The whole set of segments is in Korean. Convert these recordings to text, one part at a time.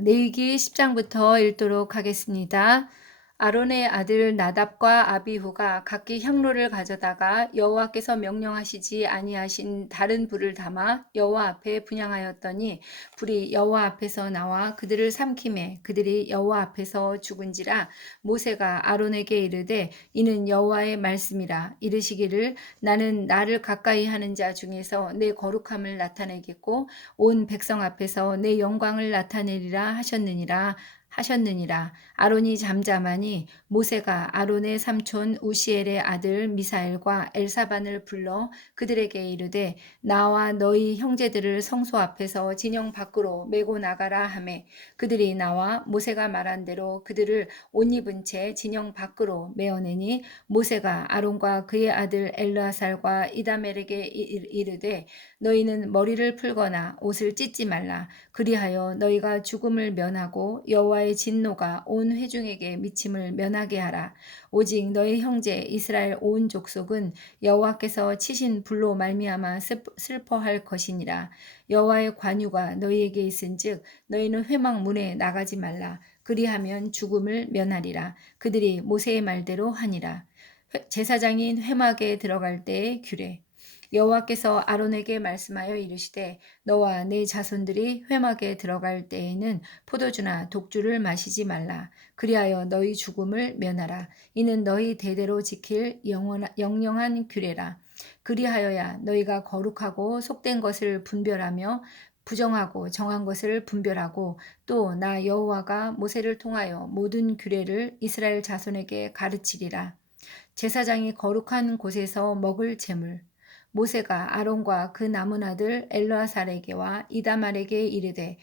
레위기 10장부터 읽도록 하겠습니다. 아론의 아들 나답과 아비후가 각기 향로를 가져다가 여호와께서 명령하시지 아니하신 다른 불을 담아 여호와 앞에 분향하였더니 불이 여호와 앞에서 나와 그들을 삼키매 그들이 여호와 앞에서 죽은지라. 모세가 아론에게 이르되 이는 여호와의 말씀이라. 이르시기를 나는 나를 가까이 하는 자 중에서 내 거룩함을 나타내겠고 온 백성 앞에서 내 영광을 나타내리라 하셨느니라. 아론이 잠잠하니 모세가 아론의 삼촌 우시엘의 아들 미사엘과 엘사반을 불러 그들에게 이르되 나와 너희 형제들을 성소 앞에서 진영 밖으로 메고 나가라 하매 그들이 나와 모세가 말한 대로 그들을 옷 입은 채 진영 밖으로 메어내니 모세가 아론과 그의 아들 엘르아살과 이다멜에게 이르되 너희는 머리를 풀거나 옷을 찢지 말라. 그리하여 너희가 죽음을 면하고 여호와의 진노가 온 회중에게 미침을 면하게 하라. 오직 너희 형제 이스라엘 온 족속은 여호와께서 치신 불로 말미암아 슬퍼할 것이니라. 여호와의 관유가 너희에게 있은즉 너희는 회막 문에 나가지 말라. 그리하면 죽음을 면하리라. 그들이 모세의 말대로 하니라. 제사장인 회막에 들어갈 때의 규례. 여호와께서 아론에게 말씀하여 이르시되 너와 네 자손들이 회막에 들어갈 때에는 포도주나 독주를 마시지 말라. 그리하여 너희 죽음을 면하라. 이는 너희 대대로 지킬 영영한 규례라. 그리하여야 너희가 거룩하고 속된 것을 분별하며 부정하고 정한 것을 분별하고 또 나 여호와가 모세를 통하여 모든 규례를 이스라엘 자손에게 가르치리라. 제사장이 거룩한 곳에서 먹을 제물. 모세가 아론과 그 남은 아들 엘르아살에게와 이다말에게 이르되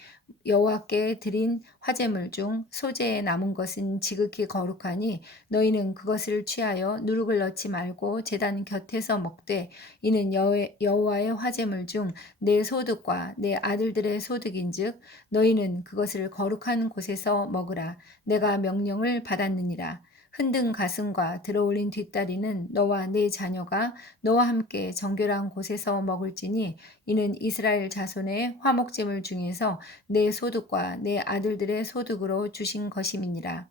여호와께 드린 화제물 중 소재에 남은 것은 지극히 거룩하니 너희는 그것을 취하여 누룩을 넣지 말고 제단 곁에서 먹되 이는 여호와의 화제물 중 내 소득과 내 아들들의 소득인즉 너희는 그것을 거룩한 곳에서 먹으라. 내가 명령을 받았느니라. 흔든 가슴과 들어올린 뒷다리는 너와 네 자녀가 너와 함께 정결한 곳에서 먹을지니 이는 이스라엘 자손의 화목제물 중에서 내 소득과 내 아들들의 소득으로 주신 것임이니라.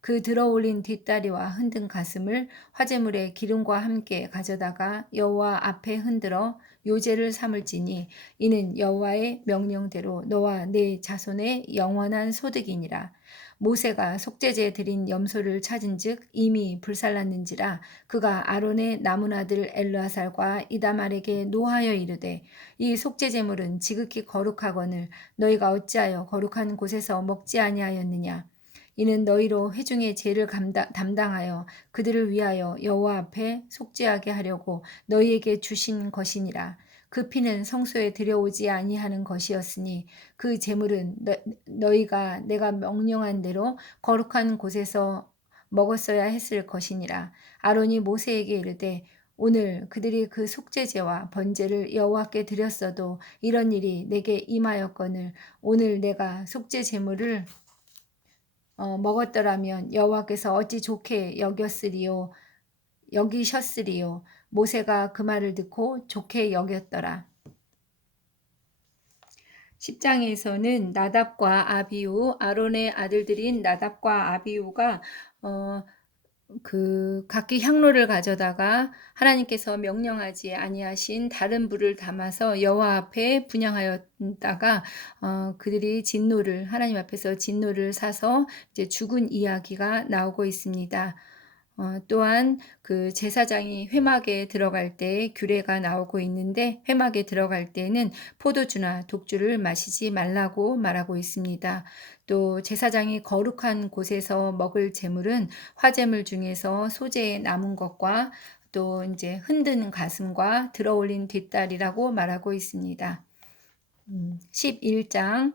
그 들어올린 뒷다리와 흔든 가슴을 화제물의 기름과 함께 가져다가 여호와 앞에 흔들어 요제를 삼을지니 이는 여호와의 명령대로 너와 네 자손의 영원한 소득이니라. 모세가 속죄제 드린 염소를 찾은즉 이미 불살랐는지라. 그가 아론의 남은 아들 엘르아살과 이다말에게 노하여 이르되 이 속죄제물은 지극히 거룩하거늘 너희가 어찌하여 거룩한 곳에서 먹지 아니하였느냐. 이는 너희로 회중의 죄를 담당하여 그들을 위하여 여호와 앞에 속죄하게 하려고 너희에게 주신 것이니라. 그 피는 성소에 들여오지 아니하는 것이었으니 그 제물은 너희가 내가 명령한 대로 거룩한 곳에서 먹었어야 했을 것이니라. 아론이 모세에게 이르되 오늘 그들이 그 속죄제와 번제를 여호와께 드렸어도 이런 일이 내게 임하였거늘 오늘 내가 속죄 제물을 먹었더라면 여호와께서 어찌 좋게 여기셨으리요. 모세가 그 말을 듣고 좋게 여겼더라. 10장에서는 나답과 아비후, 아론의 아들들인 나답과 아비후가 각기 향로를 가져다가 하나님께서 명령하지 아니하신 다른 불을 담아서 여호와 앞에 분향하였다가 그들이 하나님 앞에서 진노를 사서 이제 죽은 이야기가 나오고 있습니다. 또한 그 제사장이 회막에 들어갈 때 규례가 나오고 있는데 회막에 들어갈 때는 포도주나 독주를 마시지 말라고 말하고 있습니다. 또 제사장이 거룩한 곳에서 먹을 제물은 화제물 중에서 소재에 남은 것과 또 이제 흔든 가슴과 들어올린 뒷다리라고 말하고 있습니다. 11장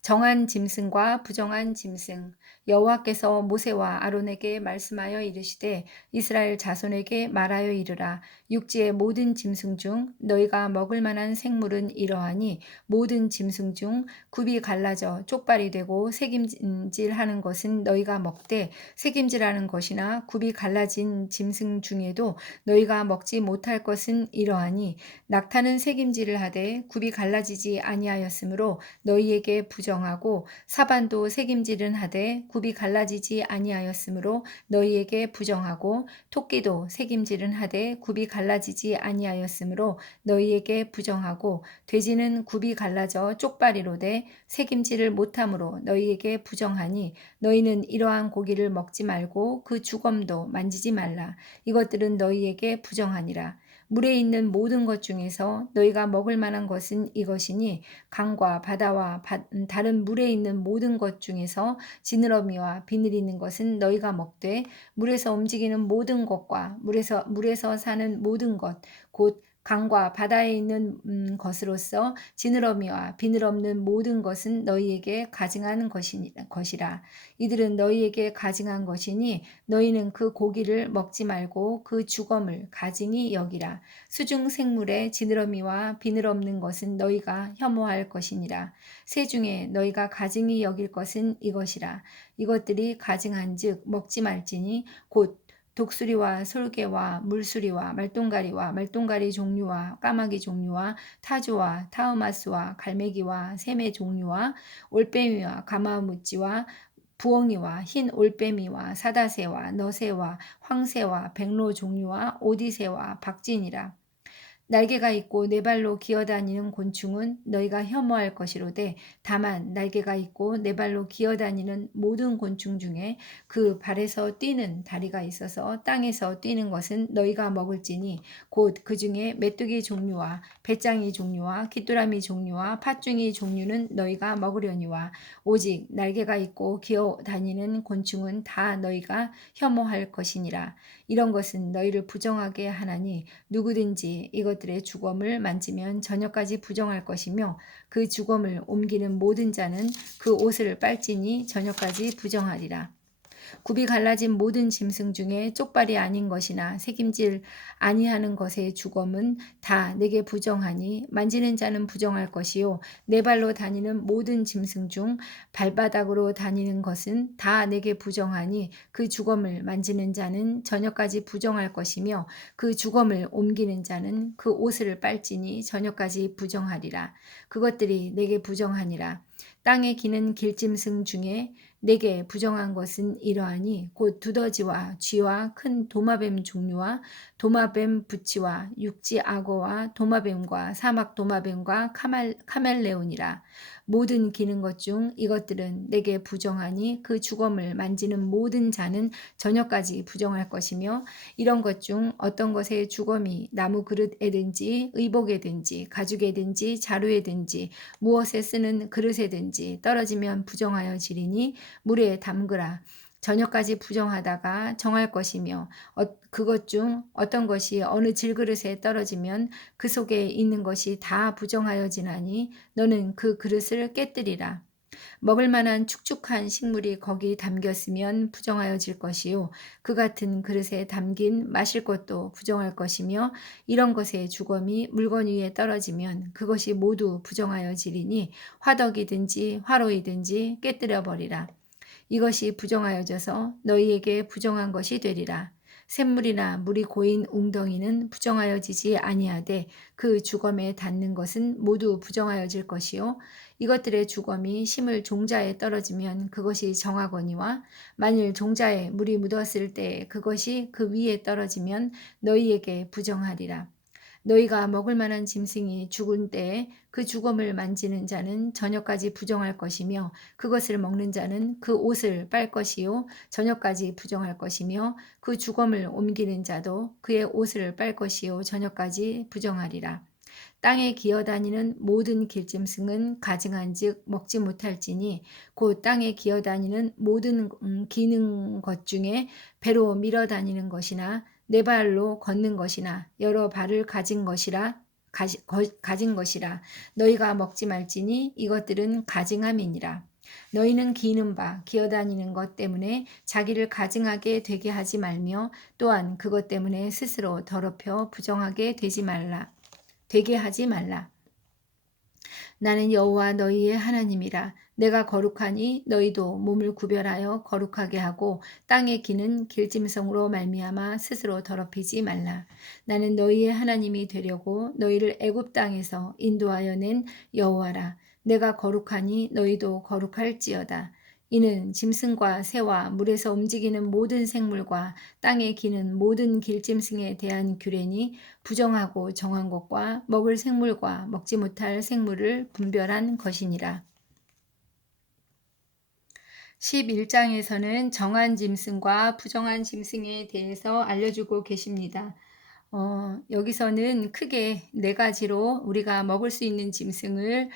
정한 짐승과 부정한 짐승. 여호와께서 모세와 아론에게 말씀하여 이르시되 이스라엘 자손에게 말하여 이르라. 육지의 모든 짐승 중 너희가 먹을 만한 생물은 이러하니 모든 짐승 중 굽이 갈라져 쪽발이 되고 새김질하는 것은 너희가 먹되 새김질하는 것이나 굽이 갈라진 짐승 중에도 너희가 먹지 못할 것은 이러하니 낙타는 새김질을 하되 굽이 갈라지지 아니하였으므로 너희에게 너희에게 부정하고 사반도 새김질은 하되 굽이 갈라지지 아니하였으므로 너희에게 부정하고 토끼도 새김질은 하되 굽이 갈라지지 아니하였으므로 너희에게 부정하고 돼지는 굽이 갈라져 쪽발이로되 새김질을 못함으로 너희에게 부정하니 너희는 이러한 고기를 먹지 말고 그 주검도 만지지 말라. 이것들은 너희에게 부정하니라. 물에 있는 모든 것 중에서 너희가 먹을 만한 것은 이것이니 강과 바다와 다른 물에 있는 모든 것 중에서 지느러미와 비늘 있는 것은 너희가 먹되 물에서 움직이는 모든 것과 물에서 사는 모든 것 곧 강과 바다에 있는 것으로서 지느러미와 비늘 없는 모든 것은 너희에게 가증한 것이라. 이들은 너희에게 가증한 것이니 너희는 그 고기를 먹지 말고 그 주검을 가증히 여기라. 수중 생물의 지느러미와 비늘 없는 것은 너희가 혐오할 것이니라. 새 중에 너희가 가증히 여길 것은 이것이라. 이것들이 가증한즉 먹지 말지니 곧 독수리와 솔개와 물수리와 말똥가리 종류와 까마귀 종류와 타조와 타우마스와 갈매기와 샘의 종류와 올빼미와 가마무치와 부엉이와 흰 올빼미와 사다새와 너새와 황새와 백로 종류와 오디새와 박진이라. 날개가 있고 네 발로 기어다니는 곤충은 너희가 혐오할 것이로되 다만 날개가 있고 네 발로 기어다니는 모든 곤충 중에 그 발에서 뛰는 다리가 있어서 땅에서 뛰는 것은 너희가 먹을지니 곧 그 중에 메뚜기 종류와 배짱이 종류와 귀뚜라미 종류와 팥중이 종류는 너희가 먹으려니와 오직 날개가 있고 기어다니는 곤충은 다 너희가 혐오할 것이니라. 이런 것은 너희를 부정하게 하나니 누구든지 이것들의 주검을 만지면 저녁까지 부정할 것이며 그 주검을 옮기는 모든 자는 그 옷을 빨지니 저녁까지 부정하리라. 굽이 갈라진 모든 짐승 중에 쪽발이 아닌 것이나 새김질 아니하는 것의 주검은 다 내게 부정하니 만지는 자는 부정할 것이요 네 발로 다니는 모든 짐승 중 발바닥으로 다니는 것은 다 내게 부정하니 그 주검을 만지는 자는 저녁까지 부정할 것이며 그 주검을 옮기는 자는 그 옷을 빨지니 저녁까지 부정하리라. 그것들이 내게 부정하니라. 땅에 기는 길짐승 중에 내게 부정한 것은 이러하니 곧 두더지와 쥐와 큰 도마뱀 종류와 도마뱀 부치와 육지 악어와 도마뱀과 사막 도마뱀과 카멜레온이라. 모든 기는 것 중 이것들은 내게 부정하니 그 주검을 만지는 모든 자는 저녁까지 부정할 것이며 이런 것 중 어떤 것의 주검이 나무 그릇에든지 의복에든지 가죽에든지 자루에든지 무엇에 쓰는 그릇에든지 떨어지면 부정하여 지리니 물에 담그라. 저녁까지 부정하다가 정할 것이며 그것 중 어떤 것이 어느 질그릇에 떨어지면 그 속에 있는 것이 다 부정하여지나니 너는 그 그릇을 깨뜨리라. 먹을 만한 축축한 식물이 거기 담겼으면 부정하여질 것이요 그 같은 그릇에 담긴 마실 것도 부정할 것이며 이런 것의 주검이 물건 위에 떨어지면 그것이 모두 부정하여지리니 화덕이든지 화로이든지 깨뜨려 버리라. 이것이 부정하여져서 너희에게 부정한 것이 되리라. 샘물이나 물이 고인 웅덩이는 부정하여지지 아니하되 그 주검에 닿는 것은 모두 부정하여질 것이요 이것들의 주검이 심을 종자에 떨어지면 그것이 정하거니와 만일 종자에 물이 묻었을 때 그것이 그 위에 떨어지면 너희에게 부정하리라. 너희가 먹을 만한 짐승이 죽은 때에 그 주검을 만지는 자는 저녁까지 부정할 것이며 그것을 먹는 자는 그 옷을 빨 것이요 저녁까지 부정할 것이며 그 주검을 옮기는 자도 그의 옷을 빨 것이요 저녁까지 부정하리라. 땅에 기어다니는 모든 길짐승은 가증한즉 먹지 못할지니 곧 땅에 기어다니는 모든 기는 것 중에 배로 밀어다니는 것이나 네 발로 걷는 것이나 여러 발을 가진 것이라 너희가 먹지 말지니 이것들은 가증함이니라. 너희는 기는 바 기어다니는 것 때문에 자기를 가증하게 되게 하지 말며 또한 그것 때문에 스스로 더럽혀 부정하게 되게 하지 말라. 나는 여호와 너희의 하나님이라. 내가 거룩하니 너희도 몸을 구별하여 거룩하게 하고 땅에 기는 길짐승으로 말미암아 스스로 더럽히지 말라. 나는 너희의 하나님이 되려고 너희를 애굽 땅에서 인도하여 낸 여호와라. 내가 거룩하니 너희도 거룩할지어다. 이는 짐승과 새와 물에서 움직이는 모든 생물과 땅에 기는 모든 길짐승에 대한 규례니 부정하고 정한 것과 먹을 생물과 먹지 못할 생물을 분별한 것이니라. 11장에서는 정한 짐승과 부정한 짐승에 대해서 알려주고 계십니다. 여기서는 크게 네 가지로 우리가 먹을 수 있는 짐승을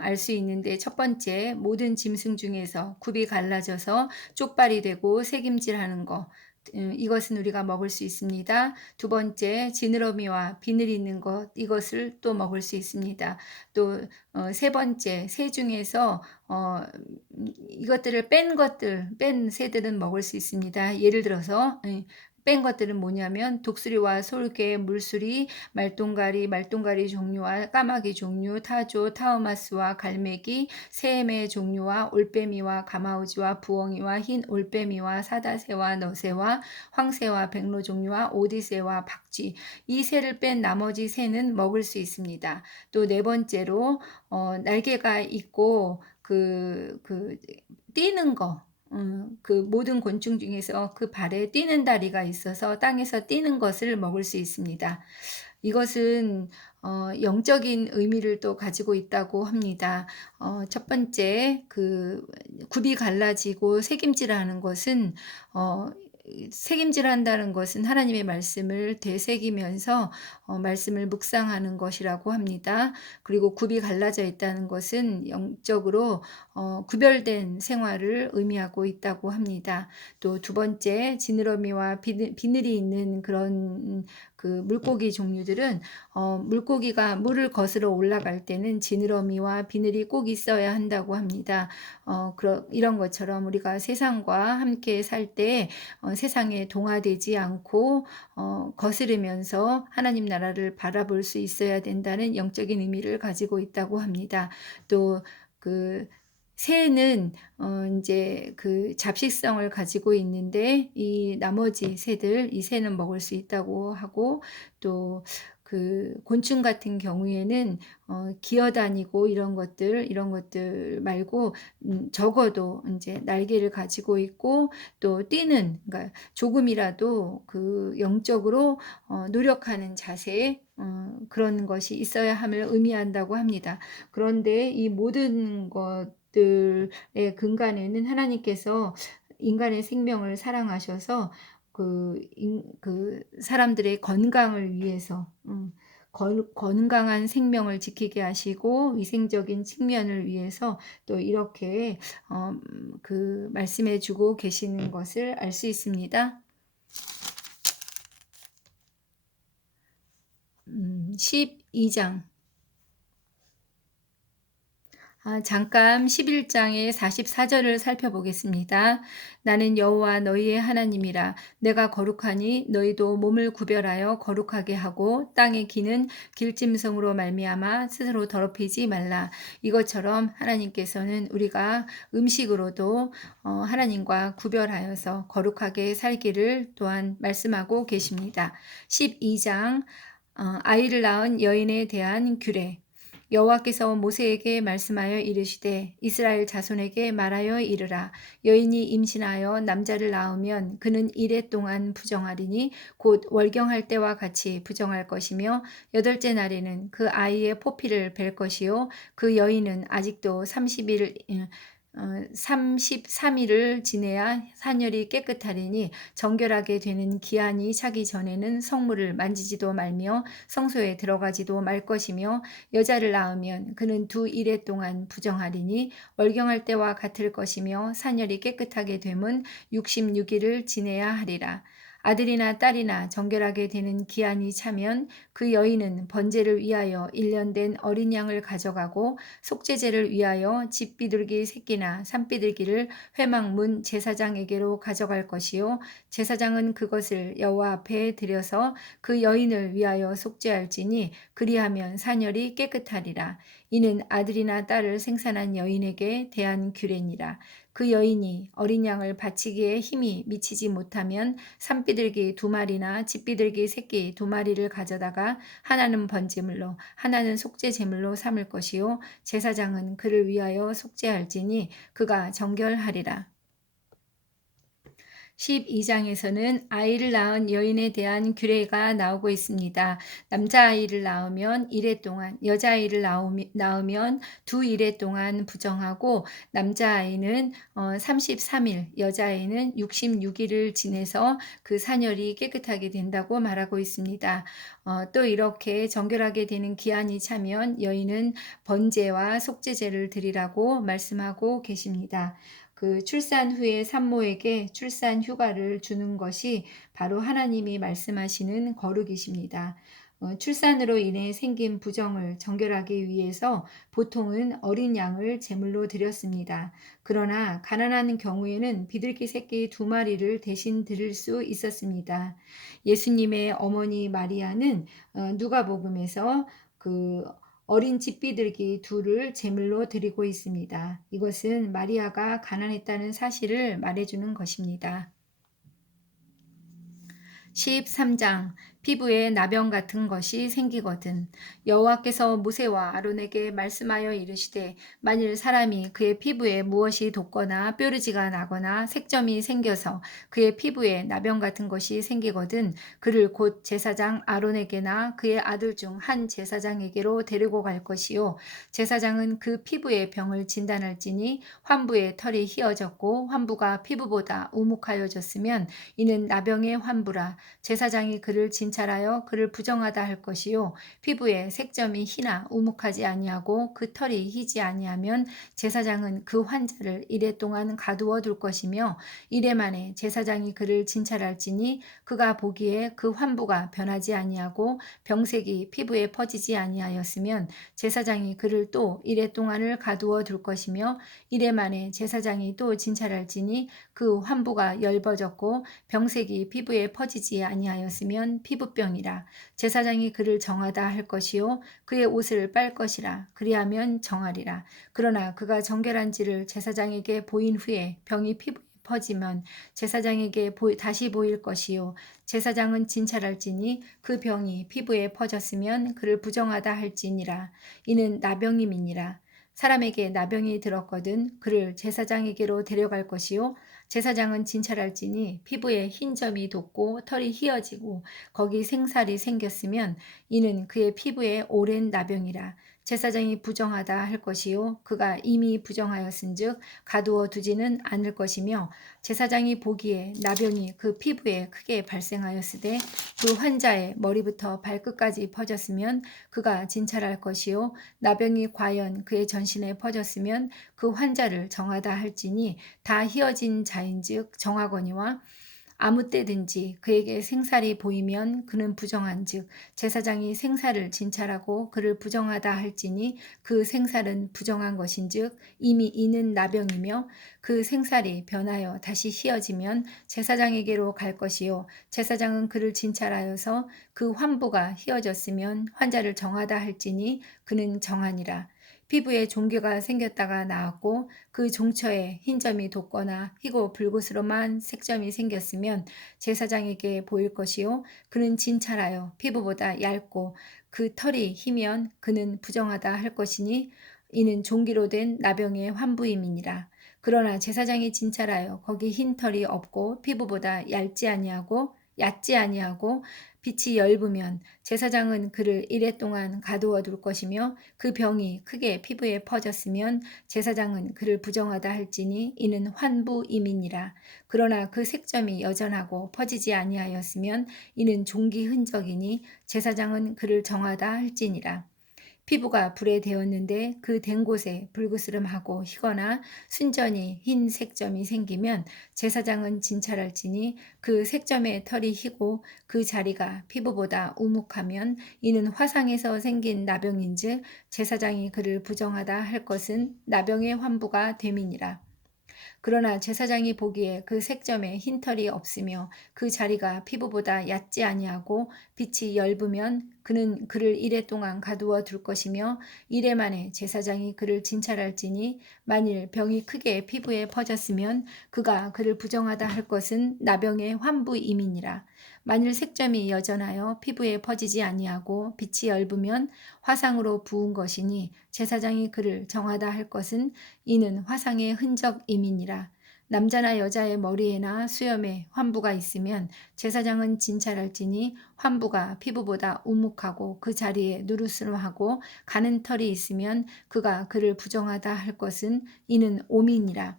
알 수 있는데, 첫 번째, 모든 짐승 중에서 굽이 갈라져서 쪽발이 되고 새김질하는 것. 이것은 우리가 먹을 수 있습니다. 두 번째, 지느러미와 비늘이 있는 것. 이것을 또 먹을 수 있습니다. 또 세 번째, 새 중에서 이것들을 뺀 새들은 먹을 수 있습니다. 예를 들어서 뺀 것들은 뭐냐면 독수리와 솔개, 물수리, 말똥가리 종류와 까마귀 종류, 타조, 타우마스와 갈매기, 새의 종류와 올빼미와 가마우지와 부엉이와 흰 올빼미와 사다새와 너새와 황새와 백로 종류와 오디새와 박쥐, 이 새를 뺀 나머지 새는 먹을 수 있습니다. 또 네 번째로 날개가 있고 뛰는 거, 그 모든 곤충 중에서 그 발에 뛰는 다리가 있어서 땅에서 뛰는 것을 먹을 수 있습니다. 이것은 영적인 의미를 또 가지고 있다고 합니다. 첫 번째, 굽이 갈라지고 새김질하는 것은 새김질한다는 것은 하나님의 말씀을 되새기면서 말씀을 묵상하는 것이라고 합니다. 그리고 굽이 갈라져 있다는 것은 영적으로 구별된 생활을 의미하고 있다고 합니다. 또 두 번째, 지느러미와 비늘이 있는 그런 물고기 종류들은 물고기가 물을 거스러 올라갈 때는 지느러미와 비늘이 꼭 있어야 한다고 합니다. 이런 것처럼 우리가 세상과 함께 살 때 세상에 동화되지 않고 거스르면서 하나님 나라를 바라볼 수 있어야 된다는 영적인 의미를 가지고 있다고 합니다. 또 새는 이제 잡식성을 가지고 있는데, 이 나머지 새들, 이 새는 먹을 수 있다고 하고, 또 곤충 같은 경우에는 기어다니고 이런 것들 말고 적어도 이제 날개를 가지고 있고 또 뛰는, 그러니까 조금이라도 영적으로 노력하는 자세, 그런 것이 있어야 함을 의미한다고 합니다. 그런데 이 모든 것들의 근간에는 하나님께서 인간의 생명을 사랑하셔서 사람들의 건강을 위해서 건강한 생명을 지키게 하시고 위생적인 측면을 위해서 또 이렇게 말씀해 주고 계시는 것을 알 수 있습니다. 12장. 잠깐 11장의 44절을 살펴보겠습니다. 나는 여호와 너희의 하나님이라. 내가 거룩하니 너희도 몸을 구별하여 거룩하게 하고 땅에 기는 길짐승으로 말미암아 스스로 더럽히지 말라. 이것처럼 하나님께서는 우리가 음식으로도 하나님과 구별하여서 거룩하게 살기를 또한 말씀하고 계십니다. 12장, 아이를 낳은 여인에 대한 규례. 여호와께서 모세에게 말씀하여 이르시되 이스라엘 자손에게 말하여 이르라. 여인이 임신하여 남자를 낳으면 그는 이레 동안 부정하리니 곧 월경할 때와 같이 부정할 것이며 여덟째 날에는 그 아이의 포피를 벨 것이요 그 여인은 아직도 33일을 지내야 산열이 깨끗하리니 정결하게 되는 기한이 차기 전에는 성물을 만지지도 말며 성소에 들어가지도 말 것이며 여자를 낳으면 그는 2일 동안 부정하리니 월경할 때와 같을 것이며 산열이 깨끗하게 되면 66일을 지내야 하리라. 아들이나 딸이나 정결하게 되는 기한이 차면 그 여인은 번제를 위하여 1년 된 어린 양을 가져가고 속죄제를 위하여 집비둘기 새끼나 산비둘기를 회막문 제사장에게로 가져갈 것이요 제사장은 그것을 여호와 앞에 드려서 그 여인을 위하여 속죄할지니 그리하면 산열이 깨끗하리라. 이는 아들이나 딸을 생산한 여인에게 대한 규례니라. 그 여인이 어린 양을 바치기에 힘이 미치지 못하면 산비둘기 2마리나 집비둘기 새끼 2마리를 가져다가 하나는 번제물로 하나는 속죄 제물로 삼을 것이요 제사장은 그를 위하여 속죄할지니 그가 정결하리라. 12장에서는 아이를 낳은 여인에 대한 규례가 나오고 있습니다. 남자아이를 낳으면 1회 동안, 여자아이를 낳으면 2일회 동안 부정하고 남자아이는 33일, 여자아이는 66일을 지내서 그 산열이 깨끗하게 된다고 말하고 있습니다. 또 이렇게 정결하게 되는 기한이 차면 여인은 번제와 속죄제를 드리라고 말씀하고 계십니다. 그 출산 후에 산모에게 출산 휴가를 주는 것이 바로 하나님이 말씀하시는 거룩이십니다. 출산으로 인해 생긴 부정을 정결하기 위해서 보통은 어린 양을 제물로 드렸습니다. 그러나 가난한 경우에는 비둘기 새끼 2마리를 대신 드릴 수 있었습니다. 예수님의 어머니 마리아는 누가복음에서 그 어린 집비둘기 2를 제물로 드리고 있습니다. 이것은 마리아가 가난했다는 사실을 말해주는 것입니다. 13장 피부에 나병 같은 것이 생기거든 여호와께서 모세와 아론에게 말씀하여 이르시되 만일 사람이 그의 피부에 무엇이 돋거나 뾰루지가 나거나 색점이 생겨서 그의 피부에 나병 같은 것이 생기거든 그를 곧 제사장 아론에게나 그의 아들 중 한 제사장에게로 데리고 갈 것이요 제사장은 그 피부의 병을 진단할지니 환부의 털이 휘어졌고 환부가 피부보다 우묵하여졌으면 이는 나병의 환부라 제사장이 그를 진찰하여 그를 부정하다 할 것이요 피부에 색점이 희나 우묵하지 아니하고 그 털이 희지 아니하면 제사장은 그 환자를 이레 동안 가두어 둘 것이며 이레 만에 제사장이 그를 진찰할지니 그가 보기에 그 환부가 변하지 아니하고 병색이 피부에 퍼지지 아니하였으면 제사장이 그를 또 이레 동안을 가두어 둘 것이며 이레 만에 제사장이 또 진찰할지니 그 환부가 엷어졌고 병색이 피부에 퍼지지 아니하였으면 피부병이라 제사장이 그를 정하다 할 것이요 그의 옷을 빨 것이라 그리하면 정하리라 그러나 그가 정결한지를 제사장에게 보인 후에 병이 피부에 퍼지면 제사장에게 다시 보일 것이요 제사장은 진찰할지니 그 병이 피부에 퍼졌으면 그를 부정하다 할지니라 이는 나병임이니라 사람에게 나병이 들었거든 그를 제사장에게로 데려갈 것이요 제사장은 진찰할지니 피부에 흰 점이 돋고 털이 휘어지고 거기 생살이 생겼으면 이는 그의 피부에 오랜 나병이라 제사장이 부정하다 할 것이요 그가 이미 부정하였은즉 가두어 두지는 않을 것이며 제사장이 보기에 나병이 그 피부에 크게 발생하였으되 그 환자의 머리부터 발끝까지 퍼졌으면 그가 진찰할 것이요 나병이 과연 그의 전신에 퍼졌으면 그 환자를 정하다 할지니 다 휘어진 자인즉 정하거니와 아무 때든지 그에게 생살이 보이면 그는 부정한즉 제사장이 생살을 진찰하고 그를 부정하다 할지니 그 생살은 부정한 것인즉 이미 이는 나병이며 그 생살이 변하여 다시 휘어지면 제사장에게로 갈 것이요 제사장은 그를 진찰하여서 그 환부가 휘어졌으면 환자를 정하다 할지니 그는 정하니라 피부에 종괴가 생겼다가 나았고 그 종처에 흰 점이 돋거나 희고 붉으스름한 색점이 생겼으면 제사장에게 보일 것이요 그는 진찰하여 피부보다 얇고 그 털이 희면 그는 부정하다 할 것이니 이는 종기로 된 나병의 환부임이니라. 그러나 제사장이 진찰하여 거기 흰 털이 없고 피부보다 얕지 아니하고 빛이 엷으면 제사장은 그를 이레 동안 가두어 둘 것이며 그 병이 크게 피부에 퍼졌으면 제사장은 그를 부정하다 할지니 이는 환부임이니라. 그러나 그 색점이 여전하고 퍼지지 아니하였으면 이는 종기 흔적이니 제사장은 그를 정하다 할지니라. 피부가 불에 데었는데 그 댄 곳에 불그스름하고 희거나 순전히 흰 색점이 생기면 제사장은 진찰할지니 그 색점의 털이 희고 그 자리가 피부보다 우묵하면 이는 화상에서 생긴 나병인즉 제사장이 그를 부정하다 할 것은 나병의 환부가 됨이니라. 그러나 제사장이 보기에 그 색점에 흰 털이 없으며 그 자리가 피부보다 얕지 아니하고 빛이 엷으면 그는 그를 이레 동안 가두어 둘 것이며 이레 만에 제사장이 그를 진찰할지니 만일 병이 크게 피부에 퍼졌으면 그가 그를 부정하다 할 것은 나병의 환부임이니라. 만일 색점이 여전하여 피부에 퍼지지 아니하고 빛이 엷으면 화상으로 부은 것이니 제사장이 그를 정하다 할 것은 이는 화상의 흔적임이니라. 남자나 여자의 머리에나 수염에 환부가 있으면 제사장은 진찰할지니 환부가 피부보다 우묵하고 그 자리에 누르스름하고 가는 털이 있으면 그가 그를 부정하다 할 것은 이는 오민이라.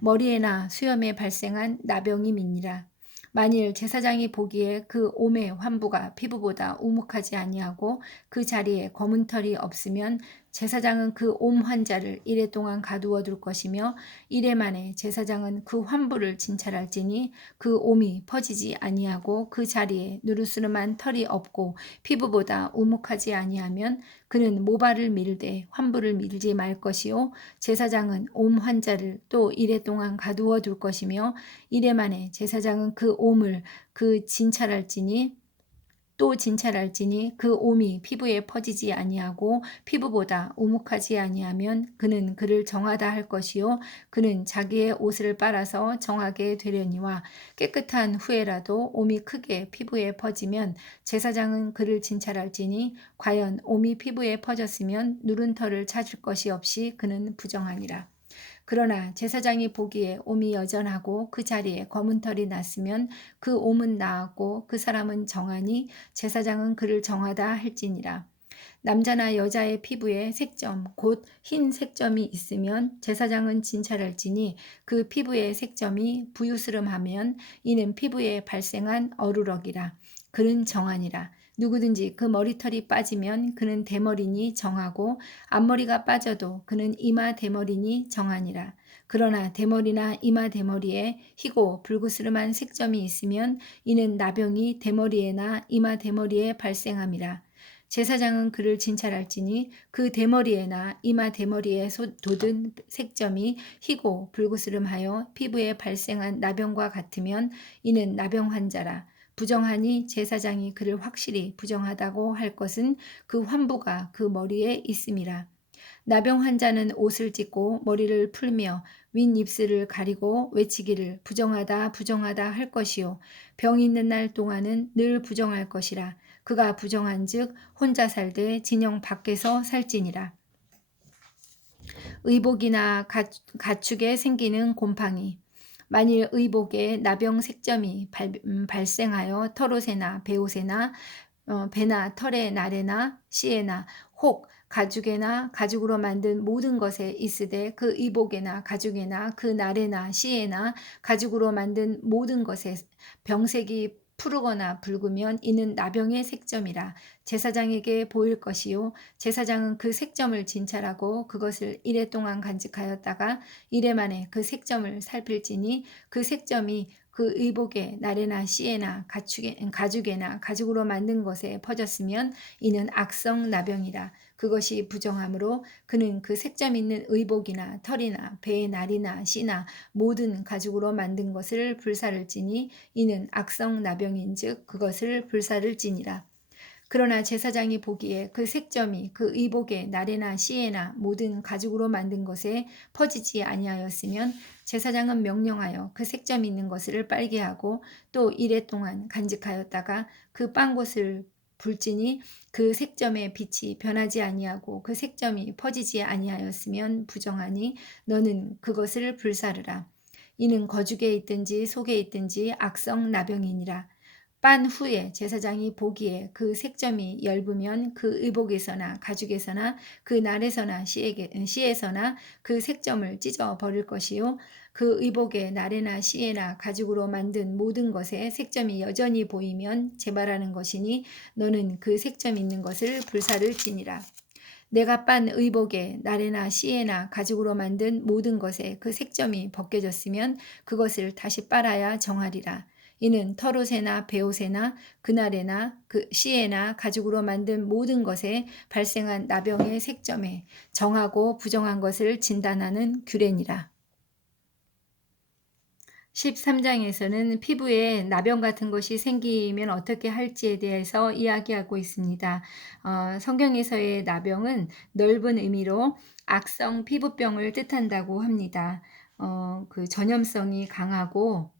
머리에나 수염에 발생한 나병임이니라. 만일 제사장이 보기에 그 옴의 환부가 피부보다 우묵하지 아니하고 그 자리에 검은 털이 없으면 제사장은 그 옴 환자를 이레 동안 가두어 둘 것이며 이레 만에 제사장은 그 환부를 진찰할지니 그 옴이 퍼지지 아니하고 그 자리에 누르스름한 털이 없고 피부보다 우묵하지 아니하면 그는 모발을 밀되 환부를 밀지 말 것이요 제사장은 옴 환자를 또 이레 동안 가두어 둘 것이며 이레 만에 제사장은 그 옴을 진찰할지니 그 옴이 피부에 퍼지지 아니하고 피부보다 우묵하지 아니하면 그는 그를 정하다 할 것이요 그는 자기의 옷을 빨아서 정하게 되려니와 깨끗한 후에라도 옴이 크게 피부에 퍼지면 제사장은 그를 진찰할지니 과연 옴이 피부에 퍼졌으면 누른 털을 찾을 것이 없이 그는 부정하니라. 그러나 제사장이 보기에 옴이 여전하고 그 자리에 검은 털이 났으면 그 옴은 나았고 그 사람은 정하니 제사장은 그를 정하다 할지니라. 남자나 여자의 피부에 색점 곧 흰 색점이 있으면 제사장은 진찰할지니 그 피부의 색점이 부유스름하면 이는 피부에 발생한 어루럭이라. 그는 정하니라. 누구든지 그 머리털이 빠지면 그는 대머리니 정하고 앞머리가 빠져도 그는 이마 대머리니 정하니라. 그러나 대머리나 이마 대머리에 희고 불구스름한 색점이 있으면 이는 나병이 대머리에나 이마 대머리에 발생함이라. 제사장은 그를 진찰할지니 그 대머리에나 이마 대머리에 돋은 색점이 희고 불구스름하여 피부에 발생한 나병과 같으면 이는 나병 환자라. 부정하니 제사장이 그를 확실히 부정하다고 할 것은 그 환부가 그 머리에 있음이라. 나병 환자는 옷을 찢고 머리를 풀며 윗입술을 가리고 외치기를 부정하다 부정하다 할 것이요 병이 있는 날 동안은 늘 부정할 것이라. 그가 부정한즉 혼자 살되 진영 밖에서 살지니라. 의복이나 가축에 생기는 곰팡이 만일 의복에 나병 색점이 발생하여 털옷에나 베옷에나 배나 털에 나래나 씨에나 혹 가죽에나 가죽으로 만든 모든 것에 있으되 그 의복에나 가죽에나 그 나래나 씨에나 가죽으로 만든 모든 것에 병색이 푸르거나 붉으면 이는 나병의 색점이라. 제사장에게 보일 것이요 제사장은 그 색점을 진찰하고 그것을 이레 동안 간직하였다가 이레 만에 그 색점을 살필지니 그 색점이 그 의복에 나래나 씨에나 가죽에나 가죽으로 만든 것에 퍼졌으면 이는 악성 나병이라. 그것이 부정하므로 그는 그 색점 있는 의복이나 털이나 배의 날이나 씨나 모든 가죽으로 만든 것을 불사를지니 이는 악성 나병인즉 그것을 불사를지니라. 그러나 제사장이 보기에 그 색점이 그 의복의 나래나 씨에나 모든 가죽으로 만든 것에 퍼지지 아니하였으면 제사장은 명령하여 그 색점이 있는 것을 빨게 하고 또 이레 동안 간직하였다가 그 빤 곳을 불지니 그 색점의 빛이 변하지 아니하고 그 색점이 퍼지지 아니하였으면 부정하니 너는 그것을 불사르라. 이는 거죽에 있든지 속에 있든지 악성 나병이니라. 빤 후에 제사장이 보기에 그 색점이 엷으면 그 의복에서나 가죽에서나 그 날에서나 씨에서나 그 색점을 찢어 버릴 것이요 그 의복의 날에나 씨에나 가죽으로 만든 모든 것에 색점이 여전히 보이면 재발하는 것이니 너는 그 색점 있는 것을 불사를지니라. 내가 빤 의복에 나래나 씨에나 가죽으로 만든 모든 것에 그 색점이 벗겨졌으면 그것을 다시 빨아야 정하리라. 이는 털옷에나 베옷에나 그날에나 그 씨에나 가죽으로 만든 모든 것에 발생한 나병의 색점에 정하고 부정한 것을 진단하는 규례니라. 13장에서는 피부에 나병 같은 것이 생기면 어떻게 할지에 대해서 이야기하고 있습니다. 성경에서의 나병은 넓은 의미로 악성 피부병을 뜻한다고 합니다. 그 전염성이 강하고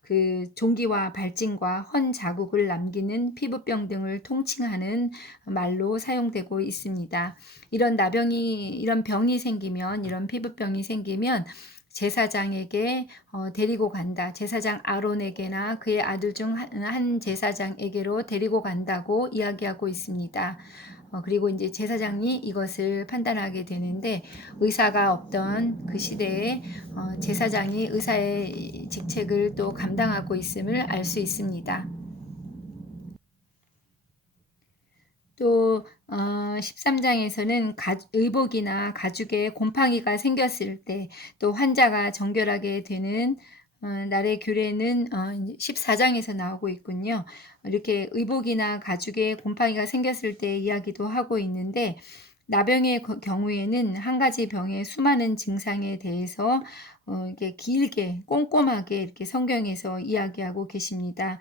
그 종기와 발진과 헌 자국을 남기는 피부병 등을 통칭하는 말로 사용되고 있습니다. 이런 병이 생기면, 이런 피부병이 생기면 제사장에게 데리고 간다. 제사장 아론에게나 그의 아들 중 한 제사장에게로 데리고 간다고 이야기하고 있습니다. 그리고 이제 제사장이 이것을 판단하게 되는데, 의사가 없던 그 시대에 제사장이 의사의 직책을 또 감당하고 있음을 알 수 있습니다. 또 13장에서는 의복이나 가죽에 곰팡이가 생겼을 때, 또 환자가 정결하게 되는 날의 규례는 14장에서 나오고 있군요. 이렇게 의복이나 가죽에 곰팡이가 생겼을 때 이야기도 하고 있는데, 나병의 경우에는 한 가지 병의 수많은 증상에 대해서 이렇게 길게 꼼꼼하게 이렇게 성경에서 이야기하고 계십니다.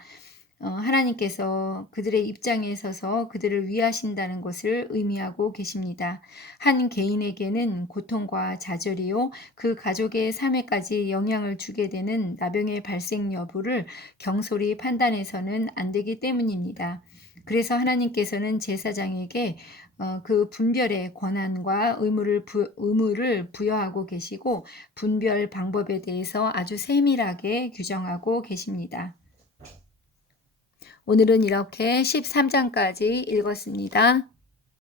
하나님께서 그들의 입장에 서서 그들을 위하신다는 것을 의미하고 계십니다. 한 개인에게는 고통과 좌절이요, 그 가족의 삶에까지 영향을 주게 되는 나병의 발생 여부를 경솔히 판단해서는 안 되기 때문입니다. 그래서 하나님께서는 제사장에게 그 분별의 권한과 의무를 부여하고 계시고, 분별 방법에 대해서 아주 세밀하게 규정하고 계십니다. 오늘은 이렇게 13장까지 읽었습니다.